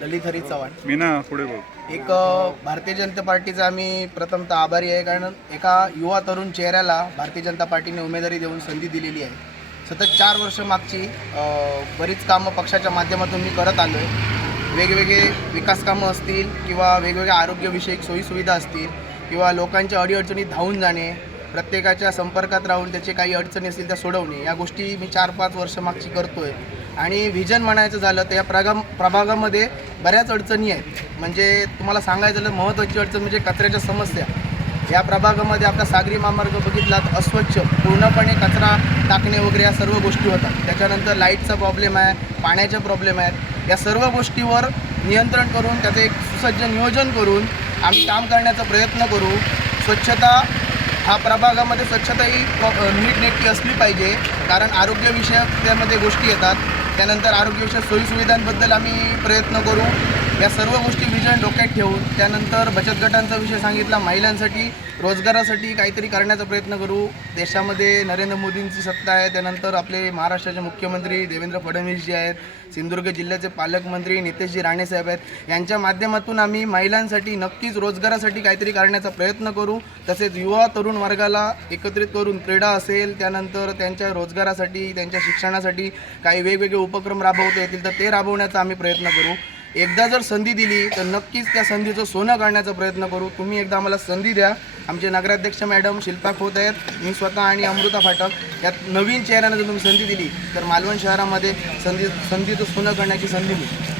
ललित हरी चव्हाण. मीना पुढे बोल. एक भारतीय जनता पार्टीचा आम्ही प्रथमतः आभारी आहे, कारण एका युवा तरुण चेहऱ्याला भारतीय जनता पार्टीने उमेदवारी देऊन संधी दिलेली आहे. सतत 4 वर्ष मागची बरीच कामं पक्षाच्या माध्यमातून मी करत आलो आहे. वेगवेगळे विकास कामं असतील किंवा वेगवेगळ्या आरोग्यविषयक सोयीसुविधा असतील किंवा लोकांच्या अडीअडचणीत धावून जाणे, प्रत्येकाच्या संपर्कात राहून त्याचे काही अडचणी असतील त्या सोडवणे, या गोष्टी मी 4-5 वर्ष मागची करतो आहे. आणि व्हिजन म्हणायचं झालं तर या प्रभागामध्ये बऱ्याच अडचणी आहेत. म्हणजे तुम्हाला सांगायचं झालं महत्त्वाची अडचण म्हणजे कचऱ्याच्या समस्या. या प्रभागामध्ये आपला सागरी महामार्ग बघितला तर अस्वच्छ, पूर्णपणे कचरा टाकणे वगैरे या सर्व गोष्टी होतात. त्याच्यानंतर लाईटचा प्रॉब्लेम आहे, पाण्याचे प्रॉब्लेम आहेत. या सर्व गोष्टीवर नियंत्रण करून त्याचं एक सुसज्ज नियोजन करून आम्ही काम करण्याचा प्रयत्न करू. स्वच्छता हा प्रभागामध्ये स्वच्छता ही नीटनेटकी असली पाहिजे, कारण आरोग्यविषयक त्यामध्ये गोष्टी येतात. त्यानंतर आरोग्यविषयक सोयीसुविधांबद्दल आम्ही प्रयत्न करू. या सर्व गोष्टी विजन डोक्यात ठेवून त्यानंतर बचत गटांचा विषय सांगितला, महिलांसाठी रोजगारासाठी काहीतरी करण्याचा प्रयत्न करू. देशामध्ये नरेंद्र मोदींची सत्ता आहे, त्यानंतर आपले महाराष्ट्राचे मुख्यमंत्री देवेंद्र फडणवीसजी आहेत, सिंधुदुर्ग जिल्ह्याचे पालकमंत्री नितेशजी राणेसाहेब आहेत. यांच्या माध्यमातून आम्ही महिलांसाठी नक्कीच रोजगारासाठी काहीतरी करण्याचा प्रयत्न करू. तसेच युवा तरुण वर्गाला एकत्रित करून क्रीडा असेल, त्यानंतर त्यांच्या रोजगारासाठी त्यांच्या शिक्षणासाठी काही वेगवेगळे उपक्रम राबवता येतील तर ते राबवण्याचा आम्ही प्रयत्न करू. एकदा जर संधी दिली तर नक्कीच त्या संधीचं सोनं काढण्याचा प्रयत्न करू. तुम्ही एकदा आम्हाला संधी द्या. आमचे नगराध्यक्ष मॅडम शिल्पा खोत आहेत, मी स्वतः आणि अमृता फाटक, यात नवीन चेहऱ्यानं जर तुम्ही संधी दिली तर मालवण शहरामध्ये संधीचं सोनं करण्याची संधी मिळेल.